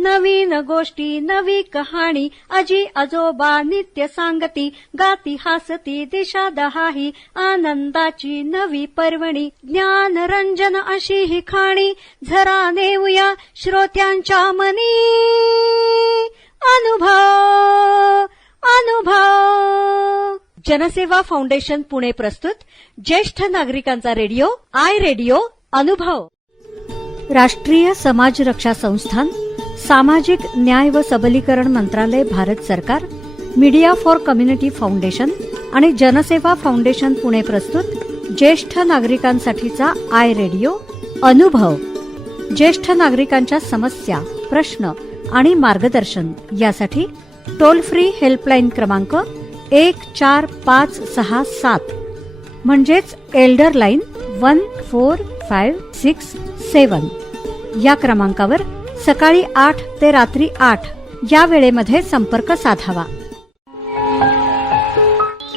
नवीन गोष्टी नवी कहाणी आजी आजोबा नित्य सांगती गाती हसती दिशा दहाही आनंदाची नवी पर्वणी ज्ञान रंजन अशी ही खाणी झरा नेऊया श्रोत्यांच्या मनी अनुभव अनुभव. जनसेवा फाउंडेशन पुणे प्रस्तुत ज्येष्ठ नागरिकांचा रेडिओ आय रेडिओ अनुभव. राष्ट्रीय समाज रक्षा संस्थान, सामाजिक न्याय व सबलीकरण मंत्रालय, भारत सरकार, मीडिया फॉर कम्युनिटी फाउंडेशन आणि जनसेवा फाउंडेशन पुणे प्रस्तुत ज्येष्ठ नागरिकांसाठीचा आय रेडिओ अनुभव. ज्येष्ठ नागरिकांच्या समस्या, प्रश्न आणि मार्गदर्शन यासाठी टोल फ्री हेल्पलाईन क्रमांक 14567 म्हणजेच एल्डर लाईन 14567 या क्रमांकावर सकाळी 8 ते रात्री 8 या वेळेमध्ये संपर्क साधावा.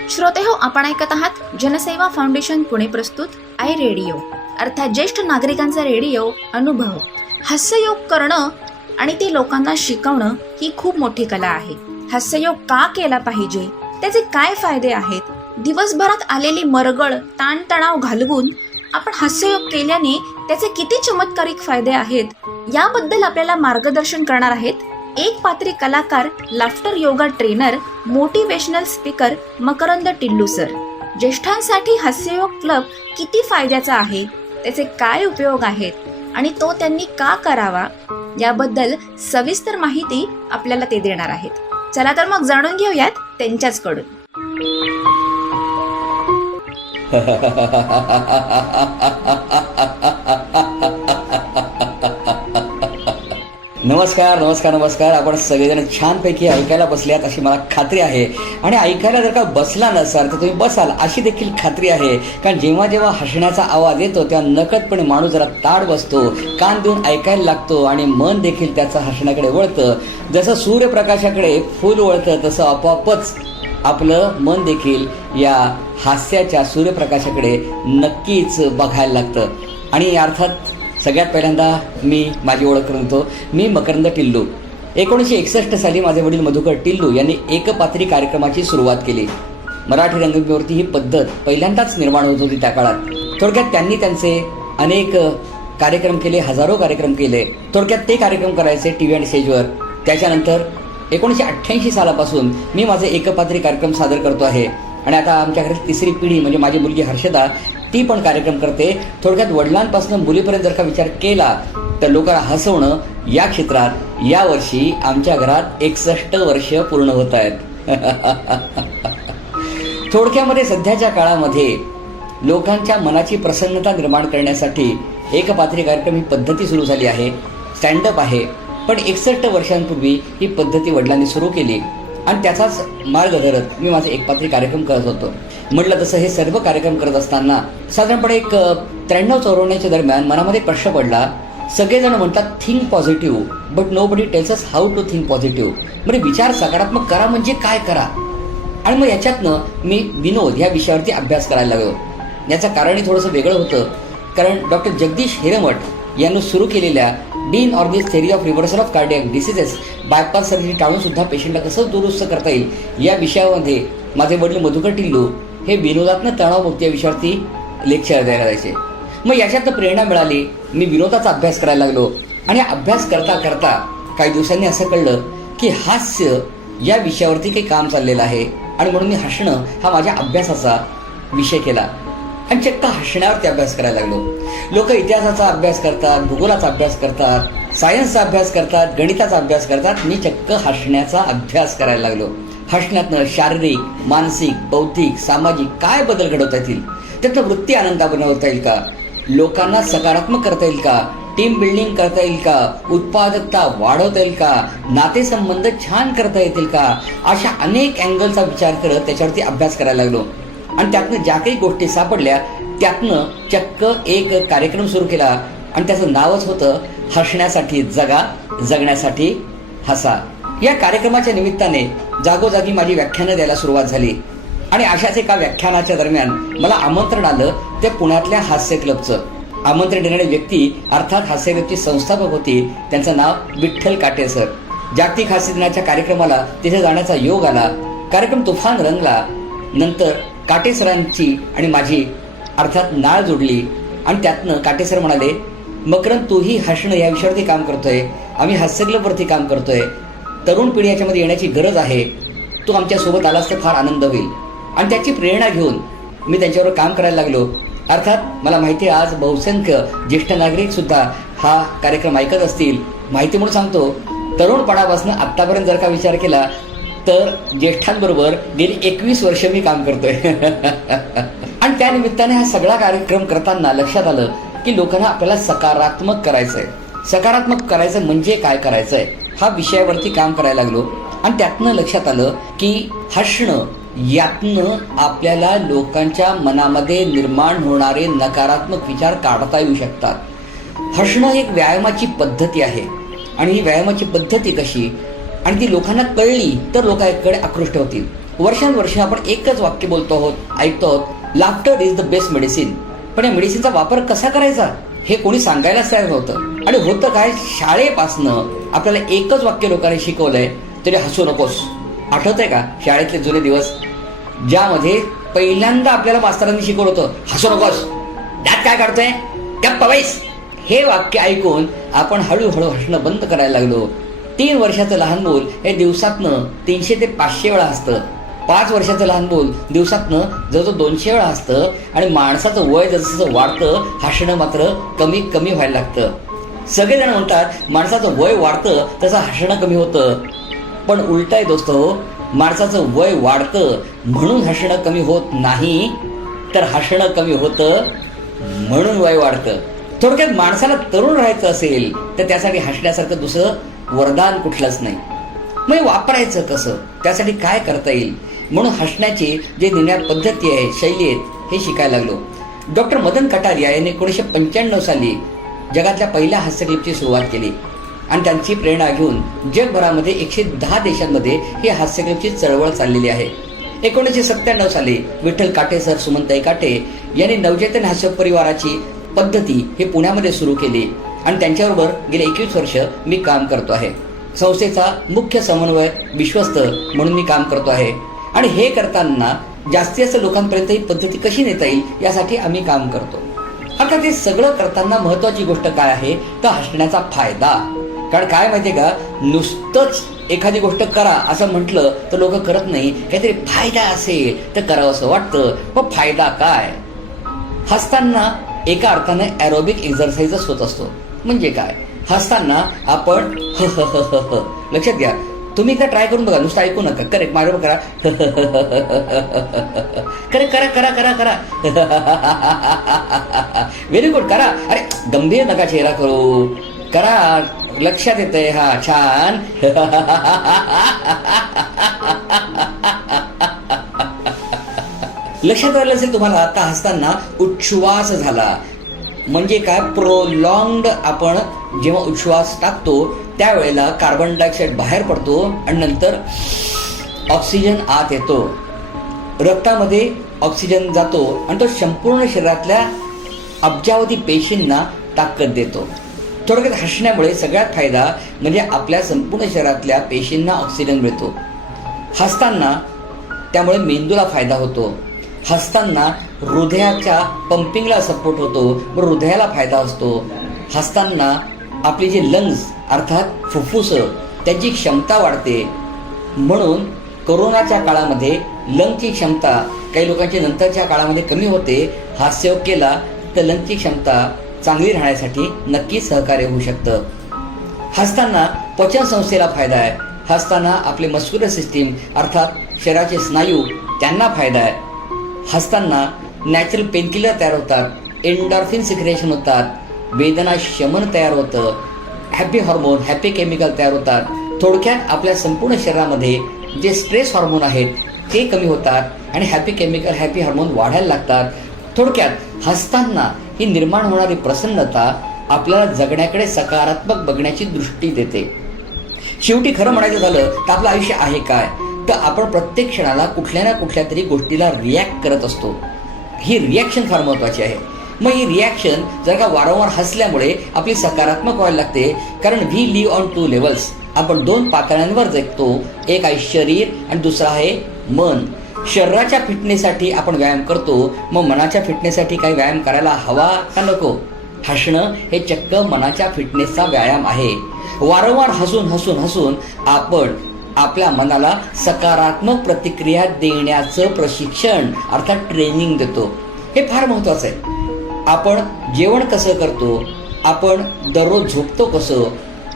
श्रोतेहो, आपण ऐकत आहात जनसेवा फाउंडेशन पुणे प्रस्तुत आय रेडिओ अर्थात ज्येष्ठ नागरिकांचा रेडिओ अनुभव. हास्ययोग करणं आणि ते लोकांना शिकवणं ही खूप मोठी कला आहे. हास्ययोग का केला पाहिजे, त्याचे काय फायदे आहेत, दिवसभरात आलेली मरगळ ताणतणाव घालवून आपण हास्ययोग केल्याने त्याचे किती चमत्कारिक फायदे आहेत याबद्दल आपल्याला मार्गदर्शन करणार आहेत एक पात्री कलाकार, laughter yoga trainer, motivational speaker Makarand Tillu sir. ज्येष्ठांसाठी हास्ययोग क्लब किती फायद्याचा आहे, त्याचे काय उपयोग आहेत आणि तो त्यांनी का करावा याबद्दल सविस्तर माहिती आपल्याला ते देणार आहेत. चला तर मग जाणून घेऊयात त्यांच्याचकडून. नमस्कार नमस्कार नमस्कार. आपण सगळेजण छानपैकी ऐकायला बसल्यात अशी मला खात्री आहे. आणि ऐकायला जर का बसला नसाल तर तुम्ही बसाल अशी देखील खात्री आहे. कारण जेव्हा जेव्हा हसण्याचा आवाज येतो तेव्हा नकळतपणे माणूस जरा ताड बसतो, कान देऊन ऐकायला लागतो आणि मन देखील त्याचं हसण्याकडे वळतं. जसं सूर्यप्रकाशाकडे फूल वळतं तसं आपोआपच आपलं मन देखील या हास्याच्या सूर्यप्रकाशाकडे नक्कीच बघायला लागतं. आणि अर्थात सगळ्यात पहिल्यांदा मी माझी ओळख करून देतो. मी मकरंद टिल्लू. 1961 साली माझे वडील मधुकर टिल्लू यांनी एकपात्री कार्यक्रमाची सुरुवात केली. मराठी रंगभूमीवरती ही पद्धत पहिल्यांदाच निर्माण होत होती त्या काळात. थोडक्यात त्यांनी त्यांचे अनेक कार्यक्रम केले, हजारो कार्यक्रम केले. थोडक्यात ते कार्यक्रम करायचे टीव्ही आणि स्टेजवर. त्याच्यानंतर 1988 सालापासून मी माझे एकपात्री कार्यक्रम सादर करतो आहे. आणि आता आमच्या घरात तिसरी पिढी म्हणजे माझी मुलगी हर्षदा ती पण कार्यक्रम करते. थोडक्यात वडिलांपासून मुलीपर्यंत जर का विचार केला तर लोकांना हसवणं या क्षेत्रात यावर्षी आमच्या घरात 61 वर्ष पूर्ण होत आहेत. थोडक्यामध्ये सध्याच्या काळामध्ये लोकांच्या मनाची प्रसन्नता निर्माण करण्यासाठी एकपात्री कार्यक्रम ही पद्धती सुरू झाली आहे. स्टँडअप आहे. पण 61 वर्षांपूर्वी ही पद्धती वडिलांनी सुरू केली आणि त्याचाच मार्ग धरत मी माझे एकपात्री कार्यक्रम करत होतो. म्हटलं तसं हे सर्व कार्यक्रम करत असताना साधारणपणे एक 93-94 दरम्यान मनामध्ये प्रश्न पडला. सगळेजण म्हणतात think positive, but nobody tells us how to think positive. म्हणजे विचार सकारात्मक करा म्हणजे काय करा. आणि मग याच्यातनं मी विनोद ह्या विषयावरती अभ्यास करायला लागलो. याचं कारणही थोडंसं वेगळं होतं. कारण डॉक्टर जगदीश हिरेमठ यांनी सुरू केलेल्या Dean Ornish theory of reversal of cardiac diseases, bypass surgery टाळून सुद्धा पेशंटला कसं दुरुस्त करता येईल या विषयामध्ये माझे वडील मधुकर टिल्लू हे विनोदात्मक तणावमुक्ती या विषयावरती लेक्चर द्यायला जायचे. मग याच्यातनं प्रेरणा मिळाली. मी विनोदाचा अभ्यास करायला लागलो. आणि अभ्यास करता करता काही दिवसांनी असं कळलं की हास्य या विषयावरती काही काम चाललेलं आहे. आणि म्हणून मी हसणं हा माझ्या अभ्यासाचा विषय केला आणि चक्क हसण्यावरती अभ्यास करायला लागलो. लोक इतिहासाचा अभ्यास करतात, भूगोलाचा अभ्यास करतात, सायन्सचा अभ्यास करतात, गणिताचा अभ्यास करतात. मी चक्क हसण्याचा अभ्यास करायला लागलो. हसण्यातनं शारीरिक, मानसिक, बौद्धिक, सामाजिक काय बदल घडवता येतील, त्यातनं वृत्ती आनंदा बनवता येईल का, लोकांना सकारात्मक करता येईल का, टीम बिल्डिंग करता येईल का, उत्पादकता वाढवता येईल का, नातेसंबंध छान करता येतील का, अशा अनेक अँगलचा विचार करत त्याच्यावरती अभ्यास करायला लागलो. आणि त्यातनं ज्या काही गोष्टी सापडल्या त्यातनं चक्क एक कार्यक्रम सुरू केला आणि त्याचं नावच होतं हसण्यासाठी जगा, जगण्यासाठी हसा. या कार्यक्रमाच्या निमित्ताने जागोजागी माझी व्याख्यानं द्यायला सुरुवात झाली. आणि अशाच एका व्याख्यानाच्या दरम्यान मला आमंत्रण आलं ते पुण्यातल्या हास्य क्लबचं. आमंत्रण देणारी व्यक्ती अर्थात हास्यगतची संस्थापक होती. त्यांचं नाव विठ्ठल काटे सर. जागतिक हास्य दिनाच्या कार्यक्रमाला तिथे जाण्याचा योग आला. कार्यक्रम तुफान रंगला. नंतर काटे सरांची आणि माझी अर्थात नाळ जोडली आणि त्यातनं काटे सर म्हणाले, मकरंद तूही हसणं या विषयावरती काम करतोय, आम्ही हास्य क्लबवरती काम करतोय, तरुण पिढी याच्यामध्ये येण्याची गरज आहे, तू आमच्यासोबत आलास तर फार आनंद होईल. आणि त्याची प्रेरणा घेऊन मी त्यांच्यावर काम करायला लागलो. अर्थात मला माहिती आहे आज बहुसंख्य ज्येष्ठ नागरिक सुद्धा हा कार्यक्रम ऐकत असतील. माहिती म्हणून सांगतो, तरुणपणापासून आत्तापर्यंत जर का विचार केला तर ज्येष्ठांबरोबर गेली 21 वर्ष मी काम करतोय. आणि त्या निमित्ताने हा सगळा कार्यक्रम करताना लक्षात आलं की लोकांना आपल्याला सकारात्मक करायचंय. सकारात्मक करायचं म्हणजे काय करायचंय हा विषयावरती काम करायला लागलो. आणि त्यातनं लक्षात आलं की हसणं यातनं आपल्याला लोकांच्या मनामध्ये निर्माण होणारे नकारात्मक विचार काढता येऊ शकतात. हसणं एक व्यायामाची पद्धती आहे. आणि ही व्यायामाची पद्धती कशी आणि ती लोकांना कळली तर लोकांकडे आकृष्ट होतील. वर्षानुवर्ष आपण एकच वाक्य बोलतो आहोत, ऐकतो आहोत, laughter is the best medicine. पण या मेडिसिनचा वापर कसा करायचा हे कोणी सांगायलाच तयार नव्हतं. आणि होतं काय, शाळेपासनं आपल्याला एकच वाक्य लोकांनी शिकवलंय, तरी हसू नकोस. आठवतंय का शाळेतले जुने दिवस ज्यामध्ये पहिल्यांदा आपल्याला मास्तरांनी शिकवलं होतं, हसू नकोस, त्यात काय काढतोय, गप्प बैस. हे वाक्य ऐकून आपण हळूहळू हसणं बंद करायला लागलो. 3 वर्षाचं लहान मूल हे दिवसातनं 300 ते 500 वेळा हसतं. 5 वर्षाचं लहान मूल दिवसातनं जवळजवळ 200 वेळा हसतं. आणि माणसाचं वय जसं वाढतं हसणं मात्र कमी कमी व्हायला लागतं. सगळेजण म्हणतात माणसाचं वय वाढतं तसं हसणं कमी होतं. पण उलट आहे दोस्तो, माणसाचं वय वाढतं म्हणून हसणं कमी होत नाही, तर हसणं कमी होतं म्हणून वय वाढतं. थोडक्यात माणसाला तरुण राहायचं असेल तर त्यासाठी हसण्यासारखं दुसरं वरदान कुठलंच नाही. मग वापरायचं कसं, त्यासाठी काय करता येईल, म्हणून हसण्याची जे निर्णय पद्धती आहे, शैली आहेत, हे शिकायला लागलो. डॉक्टर मदन कटारिया यांनी 1995 साली जगातल्या पहिल्या हास्य क्लिपची सुरुवात केली. आणि त्यांची प्रेरणा घेऊन जगभरामध्ये 110 देशांमध्ये ही हास्य क्लिपची चळवळ चाललेली आहे. 1997 साली विठ्ठल काटे सर, सुमनताई काटे यांनी नवचैतन्य हास्य परिवाराची पद्धती हे पुण्यामध्ये सुरू केली. आणि त्यांच्याबरोबर गेले 21 वर्ष मी काम करतो आहे. संस्थेचा मुख्य समन्वय विश्वस्त म्हणून मी काम करतो आहे. आणि हे करताना जास्तीत जास्त लोकांपर्यंत ही पद्धती कशी नेता येईल यासाठी आम्ही काम करतो. आता ते सगळं करताना महत्वाची गोष्ट काय आहे तर हसण्याचा फायदा. कारण काय माहितीये का, नुसतंच एखादी गोष्ट करा असं म्हटलं तर लोक करत नाही. काहीतरी फायदा असेल तर करावं असं वाटतं. मग फायदा काय, हसताना एका अर्थाने ॲरोबिक एक्झरसाइजच होत असतो. म्हणजे काय, हसताना आपण लक्षात घ्या, तुम्ही एकदा ट्राय करून बघा, नुसतं ऐकू नका. करेक्ट, माझ्यावर करा, करेक्ट, करा करा करा करा, व्हेरी गुड, करा. अरे गंभीर नका चेहरा करू, करा, लक्षात येतंय, हा छान. लक्षात आलं असेल तुम्हाला, आता हसताना उच्छ्वास झाला म्हणजे काय, प्रोलॉंग्ड आपण जेव्हा उच्छ्वास टाकतो त्यावेळेला कार्बन डायऑक्साईड बाहेर पडतो आणि नंतर ऑक्सिजन आत येतो, रक्तामध्ये ऑक्सिजन जातो आणि तो संपूर्ण शरीरातल्या अब्जावधी पेशींना ताकद देतो. थोडक्यात हसण्यामुळे सगळ्यात फायदा म्हणजे आपल्या संपूर्ण शरीरातल्या पेशींना ऑक्सिजन मिळतो. हसताना त्यामुळे मेंदूला फायदा होतो. हसताना हृदयाच्या पंपिंगला सपोर्ट होतो, हृदयाला फायदा असतो. हसताना आपली जे लंग्स अर्थात फुफ्फुसं त्यांची क्षमता वाढते. म्हणून कोरोनाच्या काळामध्ये लंगची क्षमता काही लोकांची नंतरच्या काळामध्ये कमी होते. हास्य केला तर लंगची क्षमता चांगली राहण्यासाठी नक्की सहकार्य होऊ शकतं. हसताना पचन संस्थेला फायदा आहे. हसताना आपले मस्क्युलर सिस्टीम अर्थात शरीराचे स्नायू त्यांना फायदा आहे. हसताना नॅचरल पेनकिलर तयार होतात, एंडॉर्फिन सिक्रेशन होतात, वेदना शमन तयार होतं, हॅपी हॉर्मोन, हॅपी केमिकल तयार होतात. थोडक्यात आपल्या संपूर्ण शरीरामध्ये जे स्ट्रेस हॉर्मोन आहेत ते कमी होतात आणि हॅपी केमिकल, हॅपी हार्मोन वाढायला लागतात. थोडक्यात हसताना ही निर्माण होणारी प्रसन्नता आपल्याला जगण्याकडे सकारात्मक बघण्याची दृष्टी देते. शेवटी खरं म्हणायचं झालं तर आपलं आयुष्य आहे काय, तर आपण प्रत्येक क्षणाला कुठल्या ना कुठल्या तरी गोष्टीला रिॲक्ट करत असतो. ही रिॲक्शन फार महत्त्वाची आहे. मग ही रिॲक्शन जर का वारंवार हसल्यामुळे आपली सकारात्मक व्हायला लागते, कारण व्ही लिव्ह ऑन 2 लेवल्स. आपण 2 पातळ्यांवर जगतो. एक आहे शरीर आणि दुसरा आहे मन. शरीराच्या फिटनेससाठी आपण व्यायाम करतो, मग मनाच्या फिटनेससाठी काही व्यायाम करायला हवा का नको? हसणं हे चक्क मनाच्या फिटनेसचा व्यायाम आहे. वारंवार हसून हसून हसून आपण आपल्या मनाला सकारात्मक प्रतिक्रिया देण्याचं प्रशिक्षण अर्थात ट्रेनिंग देतो. हे फार महत्वाचं आहे. आपण जेवण कसं करतो, आपण दररोज झोपतो कसं,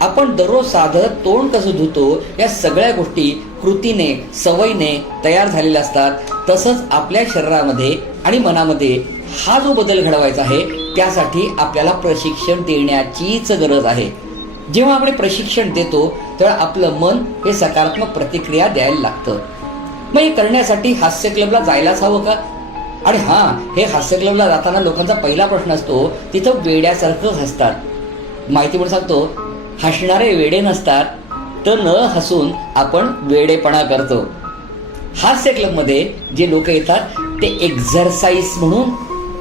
आपण दररोज साधं तोंड कसं धुतो, या सगळ्या गोष्टी कृतीने सवयीने तयार झालेल्या असतात. तसंच आपल्या शरीरामध्ये आणि मनामध्ये हा जो बदल घडवायचा आहे त्यासाठी आपल्याला प्रशिक्षण देण्याचीच गरज आहे. जेव्हा आपण प्रशिक्षण देतो तेव्हा आपलं मन हे सकारात्मक प्रतिक्रिया द्यायला लागतं. मग हे करण्यासाठी हास्य क्लबला जायलाच हवं का? आणि हे हास्य क्लबला जाताना लोकांचा पहिला प्रश्न असतो, तिथं वेड्यासारखं हसतात. माहिती म्हणून सांगतो, हसणारे वेडे नसतात, तर न हसून आपण वेडेपणा करतो. हास्य क्लबमध्ये जे लोक येतात ते एक्झरसाइज म्हणून,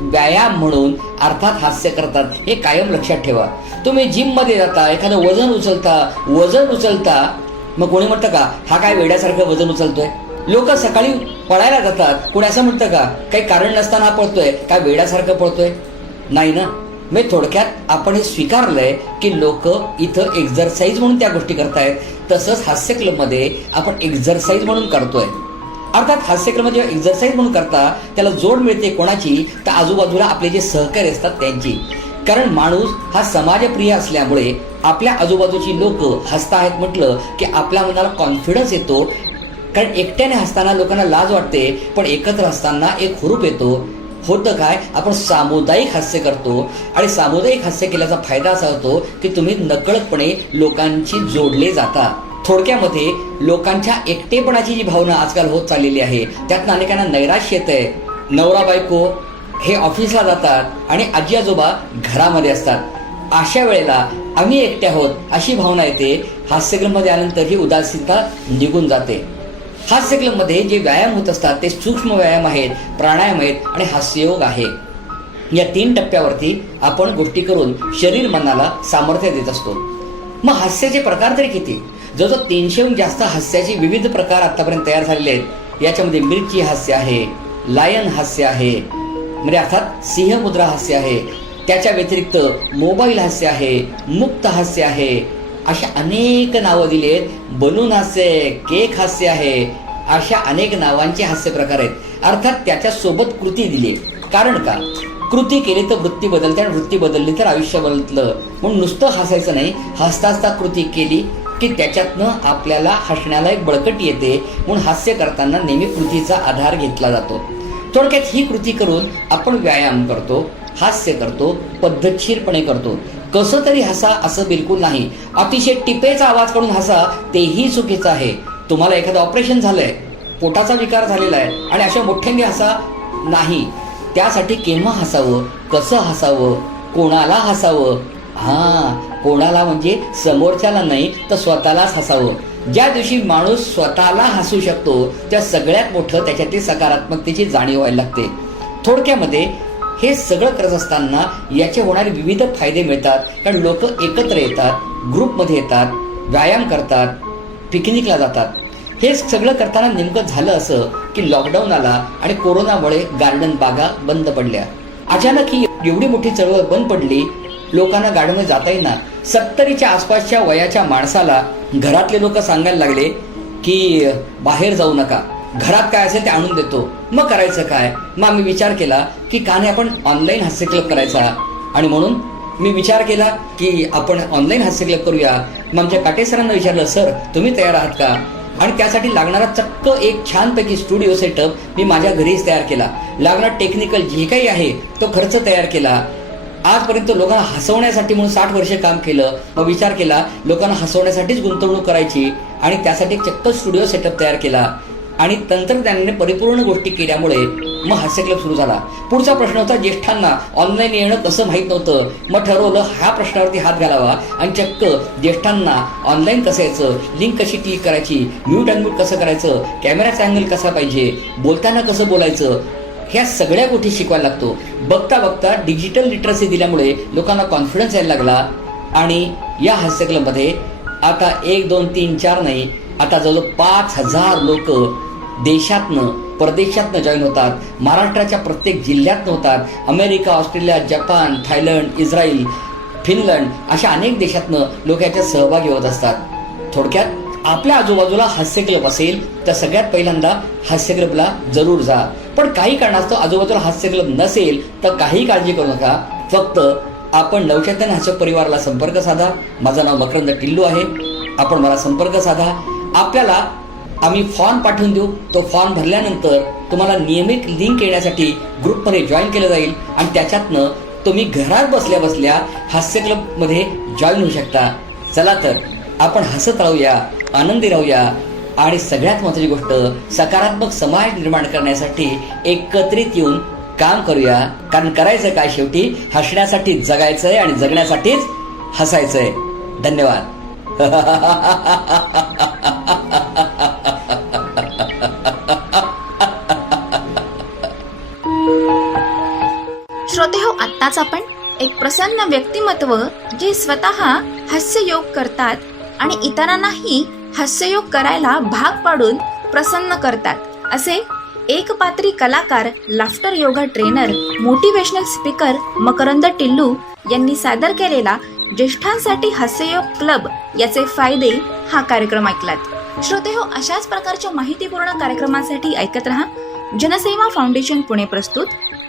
व्यायाम म्हणून अर्थात हास्य करतात. हे कायम लक्षात ठेवा. तुम्ही जिम मध्ये जाता, एखादं वजन उचलता, मग कोणी म्हणतं का हा काय वेड्यासारखं वजन उचलतोय? लोक सकाळी पळायला जातात, कोणी असं म्हणतं का काही कारण नसताना पळतोय, काय वेड्यासारखं पळतोय? नाही ना. मी थोडक्यात आपण हे स्वीकारलंय की लोक इथं एक्झरसाइज म्हणून त्या गोष्टी करतायत. तसंच हास्य क्लबमध्ये आपण एक्झरसाइज म्हणून करतोय. अर्थात हास्य क्लबमध्ये जेव्हा एक्झरसाइज म्हणून करता त्याला जोड मिळते कोणाची? तर आजूबाजूला आपले जे सहकारी असतात त्यांची. कारण माणूस हा समाजप्रिय असल्यामुळे आपल्या आजूबाजूची लोक हसतायत म्हटलं की आपल्या मनाला कॉन्फिडन्स येतो. कारण एकट्याने हसताना लोकांना लाज वाटते, पण एकत्र असताना एक हुरूप येतो. होतं काय, आपण सामुदायिक हास्य करतो आणि सामुदायिक हास्य केल्याचा फायदा असा होतो की तुम्ही नकळतपणे लोकांशी जोडले जाता. थोडक्यामध्ये लोकांच्या एकटेपणाची जी भावना आजकाल होत चाललेली आहे त्यातनं अनेकांना नैराश्य येतंय. नवरा बायको हे ऑफिसला जातात आणि आजी आजोबा घरामध्ये असतात. अशा वेळेला आम्ही एकटे आहोत अशी भावना येते. हास्य क्लबमध्ये आल्यानंतर ही उदासीनता निघून जाते. हास्य क्लबमध्ये जे व्यायाम होत असतात ते सूक्ष्म व्यायाम आहेत, प्राणायाम आहेत आणि हास्ययोग आहे. या 3 टप्प्यावरती आपण गोष्टी करून शरीर मनाला सामर्थ्य देत असतो. मग हास्याचे प्रकार तरी किती? जवळजवळ 300हून जास्त हास्याचे विविध प्रकार आतापर्यंत तयार झालेले आहेत. याच्यामध्ये मिरची हास्य आहे, लायन हास्य आहे, म्हणजे अर्थात सिंह मुद्रा हास्य आहे. त्याच्या व्यतिरिक्त मोबाईल हास्य आहे, मुक्त हास्य आहे, अशा अनेक नावं दिली आहेत. बलून हास्य, केक हास्य आहे, अशा अनेक नावांचे हास्य प्रकार आहेत. अर्थात त्याच्या सोबत कृती दिली. कारण का? कृती केली तर वृत्ती बदलते आणि वृत्ती बदलली तर आयुष्य बदलतं. म्हणून नुसतं हसायचं नाही, हसता हसता कृती केली की त्याच्यातनं आपल्याला हसण्याला एक बळकटी येते. म्हणून हास्य करताना नेहमी कृतीचा आधार घेतला जातो. थोडक्यात ही कृती करून आपण व्यायाम करतो, हास्य करतो, पद्धतशीरपणे करतो. कसं तरी हसा असं बिलकुल नाही. अतिशय टिपेचा आवाज काढून हसा तेही चुकीचं आहे. तुम्हाला एखादं ऑपरेशन झालंय, पोटाचा विकार झालेला आहे आणि अशा मोठ्यांनी हसा नाही. त्यासाठी केव्हा हसावं, कसं हसावं, कोणाला हसावं? कोणाला म्हणजे समोरच्याला नाही तर स्वतःलाच हसावं. ज्या दिवशी माणूस स्वतःला हसू शकतो त्या सगळ्यात मोठं त्याच्यातली सकारात्मकतेची जाणीव व्हायला लागते. थोडक्यामध्ये हे सगळं करत असताना याचे होणारे विविध फायदे मिळतात. कारण लोक एकत्र येतात, ग्रुपमध्ये येतात, व्यायाम करतात, पिकनिकला जातात. हे सगळं करताना नेमकं झालं असं की लॉकडाऊन आला आणि कोरोनामुळे गार्डन बागा बंद पडल्या. अचानक ही एवढी मोठी चळवळ बंद पडली, लोकांना गार्डनमध्ये जाता येईना. 70च्या आसपासच्या वयाच्या माणसाला घरातले लोक सांगायला लागले की बाहेर जाऊ नका, घरात काय असेल ते आणून देतो. मग करायचं काय? मग आम्ही विचार केला की का नाही आपण ऑनलाईन हास्य क्लब करायचा. आणि म्हणून मी विचार केला की आपण ऑनलाईन हास्य क्लब करूया. मग आमच्या काटे सरांना विचारलं, सर तुम्ही तयार आहात का? आणि त्यासाठी लागणारा चक्क एक छानपैकी स्टुडिओ सेटअप मी माझ्या घरीच तयार केला. लागणारा टेक्निकल जे काही आहे तो खर्च तयार केला. आजपर्यंत लोकांना हसवण्यासाठी म्हणून 60 वर्ष काम केलं. मग विचार केला लोकांना हसवण्यासाठीच गुंतवणूक करायची आणि त्यासाठी एक चक्क स्टुडिओ सेटअप तयार केला. आणि तंत्रज्ञानाने परिपूर्ण गोष्टी केल्यामुळे मग हास्य क्लब सुरू झाला. पुढचा प्रश्न होता ज्येष्ठांना ऑनलाईन येणं कसं माहीत नव्हतं. मग ठरवलं ह्या प्रश्नावरती हात घालावा आणि चक्क ज्येष्ठांना ऑनलाईन कसं यायचं, लिंक कशी क्लिक करायची, म्यूट अनम्यूट कसं करायचं, कॅमेराचा अँगल कसा पाहिजे, बोलताना कसं बोलायचं, ह्या सगळ्या गोष्टी शिकवायला लागतो. बघता बघता डिजिटल लिटरसी दिल्यामुळे लोकांना कॉन्फिडन्स यायला लागला आणि या हास्य क्लबमध्ये आता 1, 2, 3, 4 नाही, आता जवळजवळ 5,000 लोक देशातनं परदेशातनं जॉईन होतात. महाराष्ट्राच्या प्रत्येक जिल्ह्यातनं होतात. America, Australia, Japan, Thailand, Israel, Finland अशा अनेक देशातनं लोक याच्यात सहभागी होत असतात. थोडक्यात आपल्या आजूबाजूला हास्य क्लब असेल तर सगळ्यात पहिल्यांदा हास्य क्लबला जरूर जा. पण काही कारणास्तव आजूबाजूला हास्य क्लब नसेल तर काही काळजी करू नका. फक्त आपण नवचैतन्य हास्य परिवाराला संपर्क साधा. माझं नाव मकरंद टिल्लू आहे. आपण मला संपर्क साधा. आपल्याला आम्ही फॉर्म पाठवून देऊ. तो फॉर्म भरल्यानंतर तुम्हाला नियमित लिंक येण्यासाठी ग्रुपमध्ये जॉईन केलं जाईल आणि त्याच्यातनं तुम्ही घरात बसल्या बसल्या हास्य क्लबमध्ये जॉईन होऊ शकता. चला तर आपण हसत राहूया, आनंदी राहूया आणि सगळ्यात महत्त्वाची गोष्ट सकारात्मक समाज निर्माण करण्यासाठी एकत्रित येऊन काम करूया. कारण करायचं काय, शेवटी हसण्यासाठी जगायचंय आणि जगण्यासाठीच हसायचंय. धन्यवाद. श्रोते हो, आत्ताच आपण एक प्रसन्न व्यक्तिमत्व जे स्वतः हास्ययोग करतात आणि इतरांनाही हास्ययोग करायला भाग पाडून प्रसन्न करतात असे एकपात्री कलाकार, laughter yoga trainer, motivational speaker Makarand Tillu यांनी सादर केलेला ज्येष्ठांसाठी हास्ययोग क्लब याचे फायदे हा कार्यक्रम ऐकलात. श्रोते हो, अशाच प्रकारच्या माहितीपूर्ण कार्यक्रमासाठी ऐकत रहा जनसेवा फाउंडेशन पुणे प्रस्तुत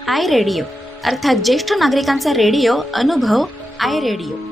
आय रेडिओ, अर्थात ज्येष्ठ नागरिकांचा रेडिओ अनुभव, आय रेडिओ.